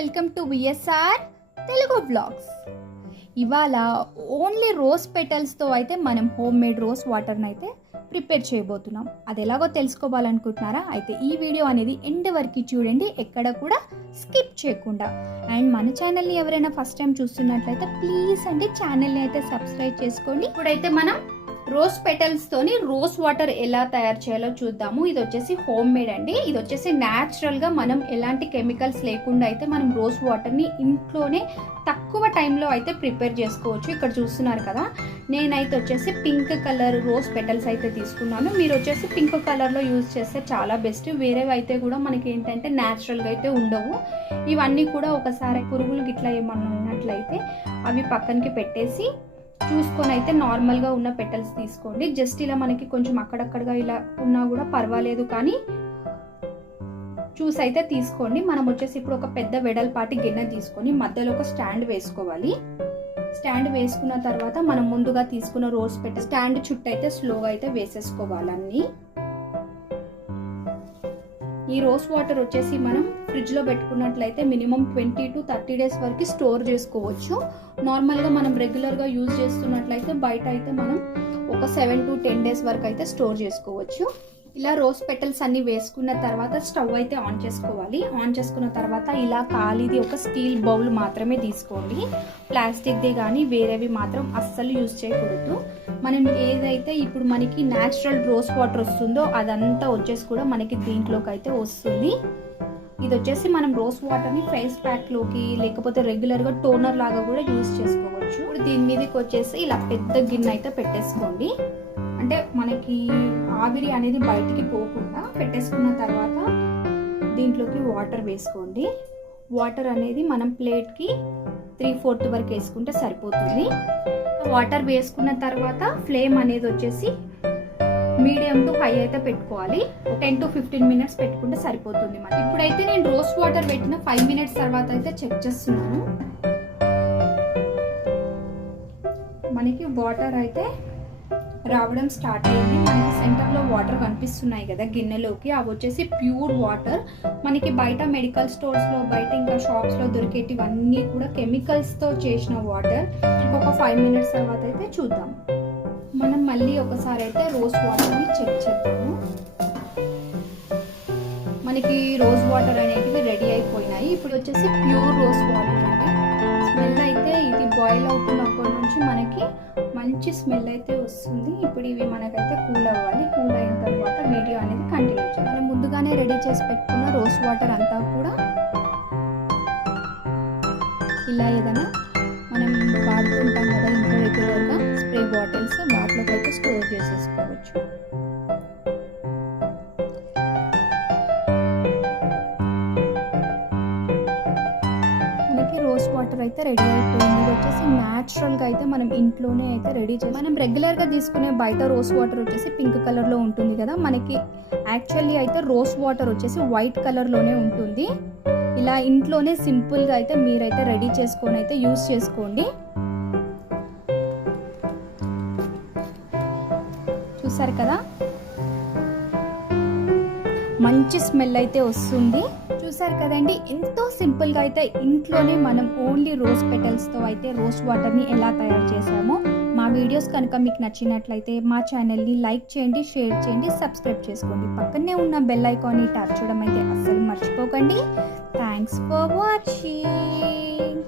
Welcome to VSR Telugu blogs. ఇవాళ only rose పెటల్స్తో అయితే మనం హోమ్ మేడ్ రోజ్ వాటర్ని అయితే ప్రిపేర్ చేయబోతున్నాం. అది ఎలాగో తెలుసుకోవాలనుకుంటున్నారా? అయితే ఈ వీడియో అనేది ఎండ్ వరకు చూడండి, ఎక్కడ కూడా స్కిప్ చేయకుండా. అండ్ మన ఛానల్ని ఎవరైనా ఫస్ట్ టైం చూస్తున్నట్లయితే ప్లీజ్ అండి ఛానల్ని అయితే సబ్స్క్రైబ్ చేసుకోండి. ఇప్పుడైతే మనం రోజ్ పెటల్స్ తోని రోజ్ వాటర్ ఎలా తయారు చేయాలో చూద్దాము. ఇది వచ్చేసి హోమ్ మేడ్ అండి. ఇది వచ్చేసి న్యాచురల్ గా మనం ఎలాంటి కెమికల్స్ లేకుండా అయితే మనం రోజ్ వాటర్ ని ఇంట్లోనే తక్కువ టైంలో అయితే ప్రిపేర్ చేసుకోవచ్చు. ఇక్కడ చూస్తున్నారు కదా, నేనైతే వచ్చేసి పింక్ కలర్ రోజ్ పెటల్స్ అయితే తీసుకున్నాను. మీరు వచ్చేసి పింక్ కలర్ లో యూజ్ చేస్తే చాలా బెస్ట్. వేరేవి అయితే కూడా మనకి ఏంటంటే న్యాచురల్ గా అయితే ఉండవు. ఇవన్నీ కూడా ఒకసారి పురుగులు గిట్లా ఏమన్నా ఉన్నట్లయితే అవి పక్కనకి పెట్టేసి చూసుకొని అయితే నార్మల్గా ఉన్న పెటల్స్ తీసుకోండి. జస్ట్ ఇలా మనకి కొంచెం అక్కడక్కడగా ఇలా ఉన్నా కూడా పర్వాలేదు, కానీ చూసి అయితే తీసుకోండి. మనం వచ్చేసి ఇప్పుడు ఒక పెద్ద వెడల్పాటి గిన్నె తీసుకొని మధ్యలో ఒక స్టాండ్ వేసుకోవాలి. స్టాండ్ వేసుకున్న తర్వాత మనం ముందుగా తీసుకున్న రోజ్ పెటల్ స్టాండ్ చుట్టూ అయితే స్లోగా అయితే వేసేసుకోవాలి అన్ని. ఈ రోజ్ వాటర్ వచ్చేసి మనం ఫ్రిడ్జ్ లో పెట్టుకున్నట్లయితే మినిమం 20 to 30 days వరకు స్టోర్ చేసుకోవచ్చు. నార్మల్ గా మనం రెగ్యులర్ గా యూజ్ చేస్తున్నట్లయితే బయట అయితే మనం ఒక 7 to 10 days వరకు అయితే స్టోర్ చేసుకోవచ్చు. ఇలా రోజ్ పెటల్స్ అన్ని వేసుకున్న తర్వాత స్టవ్ అయితే ఆన్ చేసుకోవాలి. ఆన్ చేసుకున్న తర్వాత ఇలా ఖాళీది ఒక స్టీల్ బౌల్ మాత్రమే తీసుకోండి. ప్లాస్టిక్ది కానీ వేరేవి మాత్రం అస్సలు యూజ్ చేయకూడదు. మనం ఏదైతే ఇప్పుడు మనకి న్యాచురల్ రోజ్ వాటర్ వస్తుందో అదంతా వచ్చేసి కూడా మనకి దీంట్లోకి అయితే వస్తుంది. ఇది వచ్చేసి మనం రోజ్ వాటర్ని ఫేస్ ప్యాక్లోకి లేకపోతే రెగ్యులర్గా టోనర్ లాగా కూడా యూజ్ చేసుకోవచ్చు. ఇప్పుడు దీని మీదకి వచ్చేసి ఇలా పెద్ద గిన్నె అయితే పెట్టేసుకోండి. అంటే మనకి ఆవిరి అనేది బయటికి పోకుండా పెట్టేసుకున్న తర్వాత దీంట్లోకి వాటర్ వేసుకోండి. వాటర్ అనేది మనం ప్లేట్కి 3/4 వరకు వేసుకుంటే సరిపోతుంది. వాటర్ వేసుకున్న తర్వాత ఫ్లేమ్ అనేది వచ్చేసి మీడియం టు హై అయితే పెట్టుకోవాలి. 10 to 15 minutes పెట్టుకుంటే సరిపోతుంది. ఇప్పుడైతే నేను రోజ్ వాటర్ పెట్టిన 5 minutes తర్వాత అయితే చెక్ చేస్తున్నాను. మనకి వాటర్ అయితే రావడం స్టార్ట్ అయ్యింది. మనకి సెంటర్లో వాటర్ కనిపిస్తున్నాయి కదా గిన్నెలోకి, అవి వచ్చేసి ప్యూర్ వాటర్. మనకి బయట మెడికల్ స్టోర్స్లో బయట ఇంకా షాప్స్లో దొరికేటివన్నీ కూడా కెమికల్స్తో చేసిన వాటర్. ఇంకొక 5 minutes తర్వాత అయితే చూద్దాం. మనం మళ్ళీ ఒకసారి అయితే రోజ్ వాటర్ని చెక్ చేద్దాము. మనకి రోజ్ వాటర్ అనేటివి రెడీ అయిపోయినాయి. ఇప్పుడు వచ్చేసి ప్యూర్ రోజ్ వాటర్ అండి. స్మెల్ అయితే ఇది బాయిల్ అవుతున్నప్పటి నుంచి మనకి మంచి స్మెల్ అయితే వస్తుంది. ఇప్పుడు ఇవి మనకైతే కూల్ అవ్వాలి. కూల్ అయిన తర్వాత వీడియో అనేది కంటిన్యూ చేయాలి. మనం ముందుగానే రెడీ చేసి పెట్టుకున్న రోజ్ వాటర్ అంతా కూడా ఇలా ఏదైనా మనం వాడుతుంటాం కదా ఇంట్లో రెగ్యులర్గా స్ప్రే బాటిల్స్, వాటిలోకి అయితే స్టోర్ చేసేసుకోవచ్చు. రోజ్ వాటర్ అయితే రెడీ అయిపోయింది. ఇది వచ్చేసి న్యాచురల్గా అయితే మనం ఇంట్లోనే అయితే రెడీ చేసి మనం రెగ్యులర్గా తీసుకునే బయట రోజ్ వాటర్ వచ్చేసి పింక్ కలర్లో ఉంటుంది కదా, మనకి యాక్చువల్లీ అయితే రోజ్ వాటర్ వచ్చేసి వైట్ కలర్లోనే ఉంటుంది. ఇలా ఇంట్లోనే సింపుల్గా అయితే మీరైతే రెడీ చేసుకొని అయితే యూజ్ చేసుకోండి. చూసారు కదా, మంచి స్మెల్ అయితే వస్తుంది. చూసారు కదండి, ఎంతో సింపుల్గా అయితే ఇంట్లోనే మనం ఓన్లీ రోజ్ పెటల్స్తో అయితే రోజ్ వాటర్ని ఎలా తయారు చేసామో. మా వీడియోస్ కనుక మీకు నచ్చినట్లయితే మా ఛానల్ని లైక్ చేయండి, షేర్ చేయండి, సబ్స్క్రైబ్ చేసుకోండి. పక్కనే ఉన్న బెల్ ఐకాన్ని ట్యాప్ చేయడం అయితే అస్సలు మర్చిపోకండి. Thanks for watching.